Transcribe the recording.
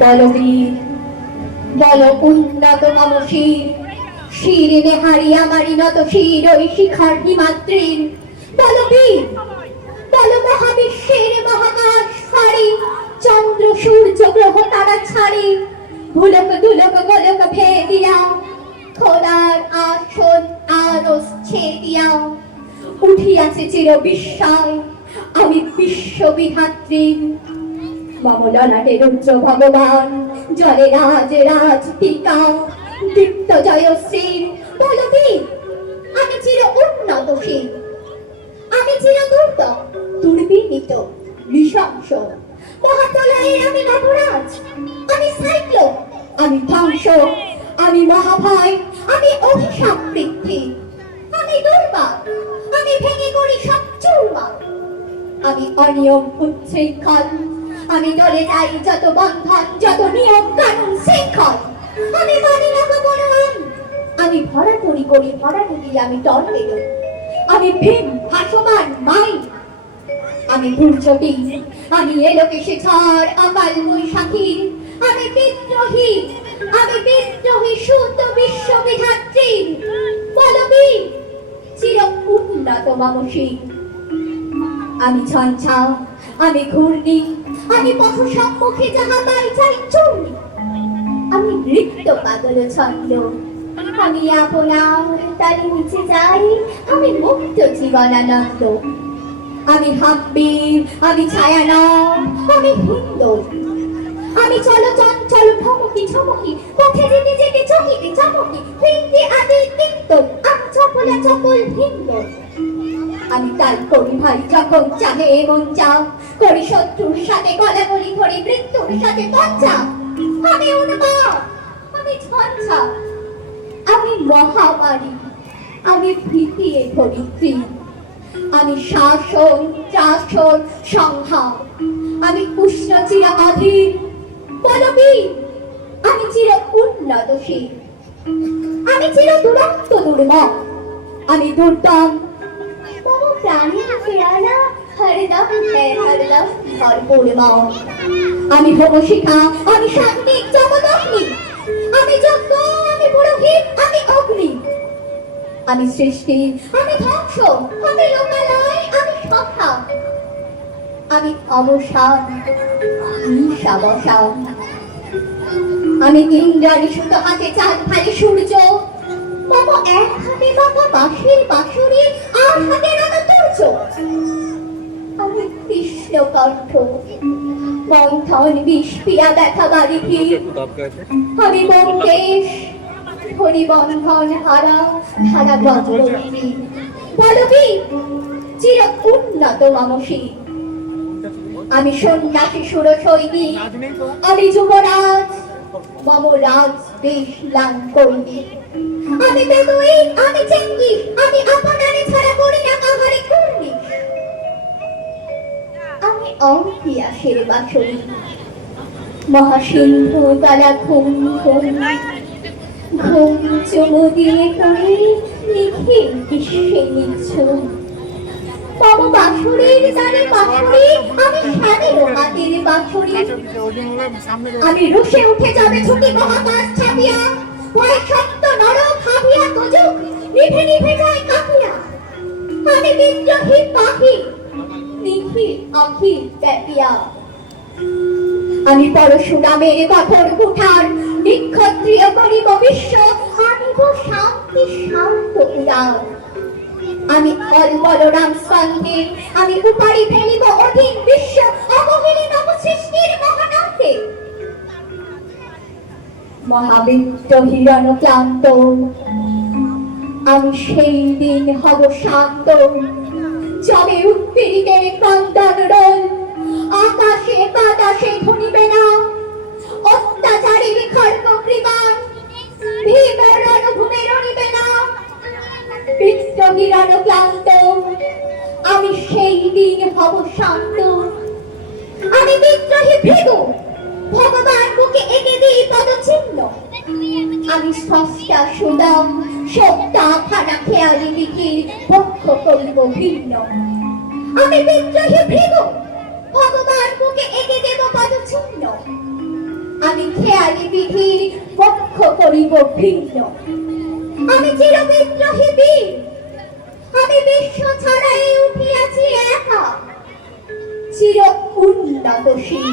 বলবীর বল উন্নত মম শির শির নেহারি আমারি নত শির ওই শিখার হিমাত্রীর বলবীর বল মহাবিশ্বের মহাকাশ ফাড়ি চন্দ্র সূর্য গ্রহ তারা ছাড়ি। ভুলক দুলক গোলক ভেদিয়া খোদার আসন আরস ছেদিয়া উঠিয়াছে চির বিস্ময়, আমি বিশ্ববিধাত্রী মমলনাটে রুদ্র ভগবান, জলে রাজ রাজ টিকা। দীপ্ত জয়শ্রী বলবি আমি চির উন্নতশীল আমি চির দুর্দ, দুর্বিনীত, নৃশংস। মহাপ্রলয়ের আমি নবরাজ আমি সাইক্লোন আমি ধ্বংস। আমি মহাভয়, আমি অভিশাপ বৃদ্ধি আমি দুর্বার, আমি ভেঙে করি সব চুরমার আমি অনিয়ম উচ্ছৃঙ্খল আমি দলে যাই যত বন্ধন, যত নিয়ম কানুন শৃঙ্খল আমি মানি না আইন। আমি ভরা করি করি ভরা করি আমি টর্নেডো আমি ভীম, ভাসমান, মাই। আমি দুর্যোগী আমি এলোকেশে ঝড় আমার বৈশাখী আমি বিদ্রোহী। আমি বিদ্রোহী শুদ্ধ বিশ্ববিধাত্রী বলবি চির উন্নত মানসিক আমি ঝঞ্ঝা আমি ঘূর্ণি। আমি পথ সম্মুখে যাহা পাই যাই চূর্ণি আমি নৃত্য পাগল ছন্দ। আমি আপনার তালে নিচে যাই, আমি মুক্ত জীবনানন্দ। আমি হাব্বির আমি ছায়ানট আমি হিন্দর আমি চলো চঞ্চল ঠমকি ঠমকি পথে যেতে যেতে চকিতে চমকি হিন্দি আদি কীর্তন, আমি চপলা চপল হিন্দর আমি তার করি ভাই যখন চাহে মন চাও, করি শত্রুর সাথে গলাগলি করি, মৃত্যুর সাথে তঞ্চা আমি উন্মাদ, আমি ঝঞ্ঝা, আমি মহামারী, আমি ভীতিয়ে ধরিত্রী আমি শাসন, চাষন, সংহার। আমি উষ্ণ চিরাবাধীর বলবি আমি চির উন্নতশীল। আমি চির দুরন্ত দুর্মম আমি দুর্দম তব আমি হোমশিখা আমি শান্তি জগদগ্নি আমি যজ্ঞ আমি পুরোহিত আমি অগ্নি আমি সৃষ্টি আমি ধ্বংস আমি লোকালয় আমি সভা আমি ঈশাবসান আমি ইন্দ্রাণী সুত হাতে চাঁদ ভালে সূর্য মম এক হাতে বাঁশির বাঁশুরি, আর হাতে রানা তুর্য আমি মন্থন ব্যথা আমি হারা হারা গন্ধবিনী বলবি চির উন্নত মানসী। আমি সন্ন্যাসী সুর সৈনিক আমি যুবরাজ। মম রাজ বেশ লাঙ্কনী আমি বেদুইন আমি চেঙ্গিস আমি আপনারে ছাড়া করি না কাহারে কুর্নি আমি অঙ্কিয়াসের বাসরি মহাসিন্ধু কালা ঘুম ঘুম ঘুম চুমু দিয়ে করে লিখে বিশ্বে নিচ্ছুম আমি শ্যামের হাতের বাঁশুরি আমি রুশে উঠে যাবে ছুটি মহাকাশ ছাপিয়া সপ্ত নর খাবিয়া গজক নিভে নিভে যায় কাকিয়া আমি বিদ্রোহী পাখি আখি ব্যাপিয়া আমি পরশুরামের কঠোর কুঠার, নিক্ষত্রিয় করিব বিশ্ব শান্তি শান্ত উদার আমি বলরাম সঙ্গে, আমি উপারি ফেলিব অধীন বিশ্ব অবহেলি নব সৃষ্টির মহানন্দে মহাবিত্ত হিরণ ক্লান্ত, আমি সেই দিন হব শান্ত। যবে উৎপীড়িতের বিদ্রোহীরণ ক্লান্ত। আমি সেই দিন হব শান্ত। আমি বিদ্রোহী ভৃগু। ভগবান বুকে এঁকে দিই পদচিহ্ন। আমি স্রষ্টা সুদাম, সত্তা, খানা খেয়ালি লিখির পক্ষ করিব ভিন্ন। আমি বিদ্রোহী ভৃগু। ভগবান বুকে এঁকে দেব পদচিহ্ন। ছাড়াই বিধির পক্ষ করিব ভিন্ন। আমি চির বিদ্রোহী বীর। আমি বিশ্ব ছড়াই উঠিয়াছি একা। চির উন্নতশীল